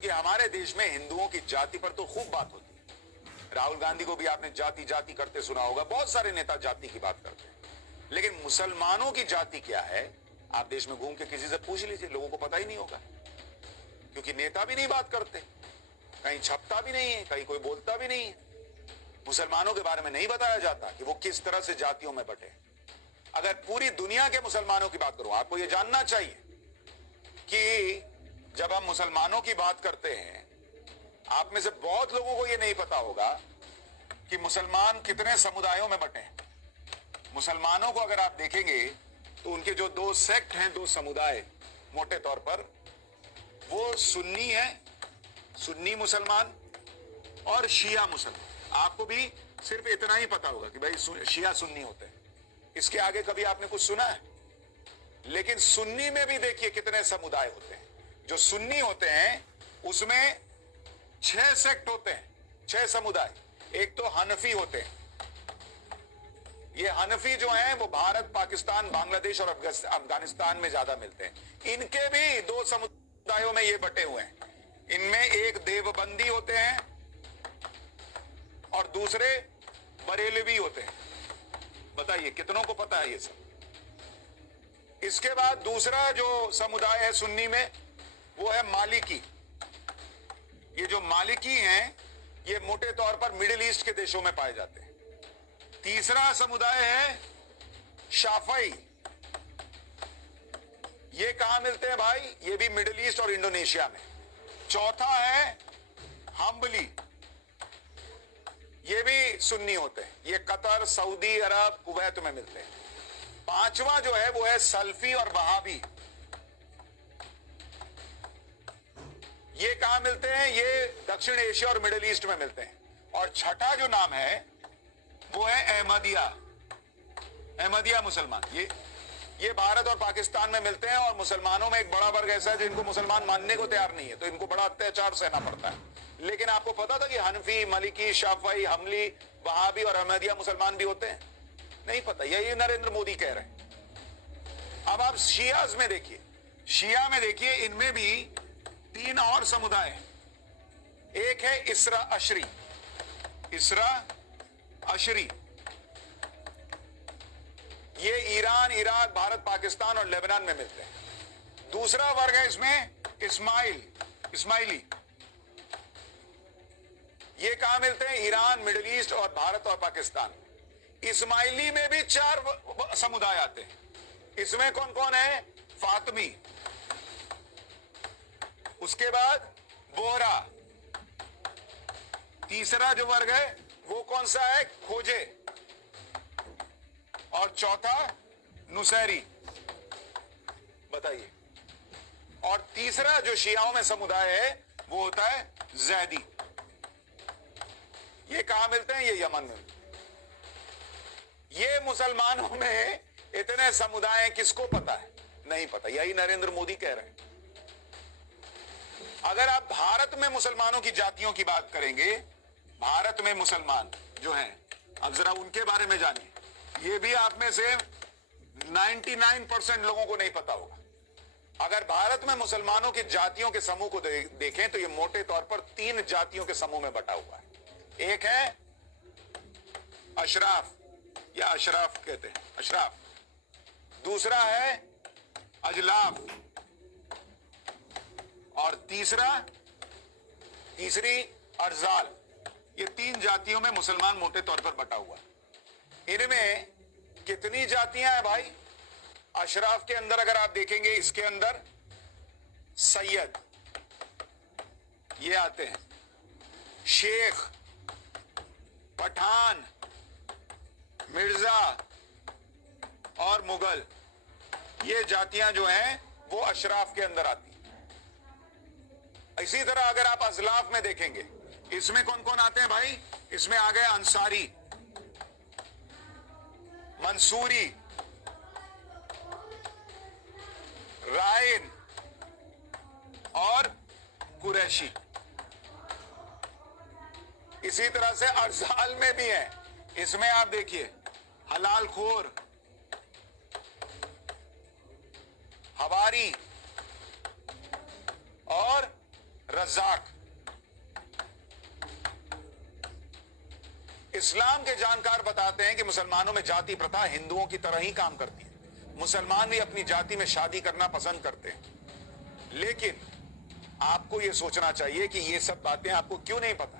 कि हमारे देश में हिंदुओं की जाति पर तो खूब बात होती है। राहुल गांधी को भी आपने जाति जाति करते सुना होगा, बहुत सारे नेता जाति की बात करते हैं, लेकिन मुसलमानों की जाति क्या है आप देश में घूम के किसी से पूछ लीजिए, लोगों को पता ही नहीं होगा, क्योंकि नेता भी नहीं बात करते, कहीं छपता भी नहीं है, कहीं कोई बोलता भी नहीं है। मुसलमानों के बारे में नहीं बताया जाता कि वो किस तरह से जातियों में बटे। अगर पूरी दुनिया के मुसलमानों की बात करूं, आपको यह जानना चाहिए कि जब हम मुसलमानों की बात करते हैं, आप में से बहुत लोगों को यह नहीं पता होगा कि मुसलमान कितने समुदायों में बटे हैं। मुसलमानों को अगर आप देखेंगे तो उनके जो दो सेक्ट हैं, दो समुदाय मोटे तौर पर, वो सुन्नी है, सुन्नी मुसलमान और शिया मुसलमान। आपको भी सिर्फ इतना ही पता होगा कि भाई शिया सुन्नी होते हैं, इसके आगे कभी आपने कुछ सुना है? लेकिन सुन्नी में भी देखिए कितने समुदाय होते हैं। जो सुन्नी होते हैं उसमें 6 सेक्ट होते हैं, 6 समुदाय। एक तो हनफी होते हैं, ये हनफी जो हैं वो भारत, पाकिस्तान, बांग्लादेश और अफगानिस्तान में ज्यादा मिलते हैं। इनके भी 2 समुदायों में ये बटे हुए हैं। इनमें एक देवबंदी होते हैं और दूसरे बरेलवी होते हैं। बताइए कितनों को पता है ये सब? इसके बाद दूसरा जो समुदाय है सुन्नी में, वो है मालिकी। ये जो मालिकी हैं ये मोटे तौर पर मिडिल ईस्ट के देशों में पाए जाते हैं। तीसरा समुदाय है शाफई। ये कहां मिलते हैं भाई? ये भी मिडिल ईस्ट और इंडोनेशिया में। चौथा है हम्बली, ये भी सुन्नी होते हैं, ये कतर, सऊदी अरब, कुवैत में मिलते हैं। पांचवा जो है वो है सल्फी और वहाबी। ये कहां मिलते हैं? ये दक्षिण एशिया और मिडिल ईस्ट में मिलते हैं। और छठा जो नाम है वो है अहमदिया, अहमदिया मुसलमान। ये भारत और पाकिस्तान में मिलते हैं। और मुसलमानों में एक बड़ा वर्ग ऐसा है जिनको मुसलमान मानने को तैयार नहीं है, तो इनको बड़ा अत्याचार सहना पड़ता है। लेकिन आपको पता था कि हनफी, मलिकी, शाफई, हमली, वहाबी और अहमदिया मुसलमान भी होते हैं? नहीं पता, यही नरेंद्र मोदी कह रहे हैं। अब आप शियाज में देखिए, शिया में देखिए, इनमें भी 3 और समुदाय हैं। एक है इसरा अशरी, इसरा अशरी, ये ईरान, इराक, भारत, पाकिस्तान और लेबनान में मिलते हैं। दूसरा वर्ग है इसमें इस्माइली। ये कहां मिलते हैं? ईरान, मिडिल ईस्ट और भारत और पाकिस्तान। इस्माइली में भी 4 समुदाय आते हैं। इसमें कौन कौन है? फातमी, उसके बाद बोहरा, तीसरा जो वर्ग है वो कौन सा है? खोजे, और चौथा नुसैरी। बताइए। और तीसरा जो शियाओं में समुदाय है वो होता है जैदी। ये कहां मिलते हैं? ये यमन में। ये मुसलमानों में इतने समुदाय हैं, किसको पता है? नहीं पता। यही नरेंद्र मोदी कह रहे हैं। अगर आप भारत में मुसलमानों की जातियों की बात करेंगे, भारत में मुसलमान जो हैं, अब जरा उनके बारे में जानिए। ये भी आप में से 99% लोगों को नहीं पता होगा। अगर भारत में मुसलमानों की जातियों के समूह को देखें तो ये मोटे तौर पर 3 जातियों के समूह में बटा हुआ है। एक है अशराफ, या अशराफ कहते हैं, अशराफ। दूसरा है अजलाफ, और तीसरी अर्जाल। ये 3 जातियों में मुसलमान मोटे तौर पर बटा हुआ है। इनमें कितनी जातियां हैं भाई? अशराफ के अंदर अगर आप देखेंगे, इसके अंदर सैयद ये आते हैं, शेख, पठान, मिर्जा और मुगल, ये जातियां जो हैं वो अशराफ के अंदर आती हैं। इसी तरह अगर आप अजलाफ में देखेंगे, इसमें कौन कौन आते हैं भाई? इसमें आ गए अंसारी, मंसूरी, रायन और कुरैशी। इसी तरह से अरसाल में भी है। इसमें आप देखिए हलाल खोर, हवारी और रज्जाक। इस्लाम के जानकार बताते हैं कि मुसलमानों में जाति प्रथा हिंदुओं की तरह ही काम करती है। मुसलमान भी अपनी जाति में शादी करना पसंद करते हैं, लेकिन आपको यह सोचना चाहिए कि यह सब बातें आपको क्यों नहीं पता।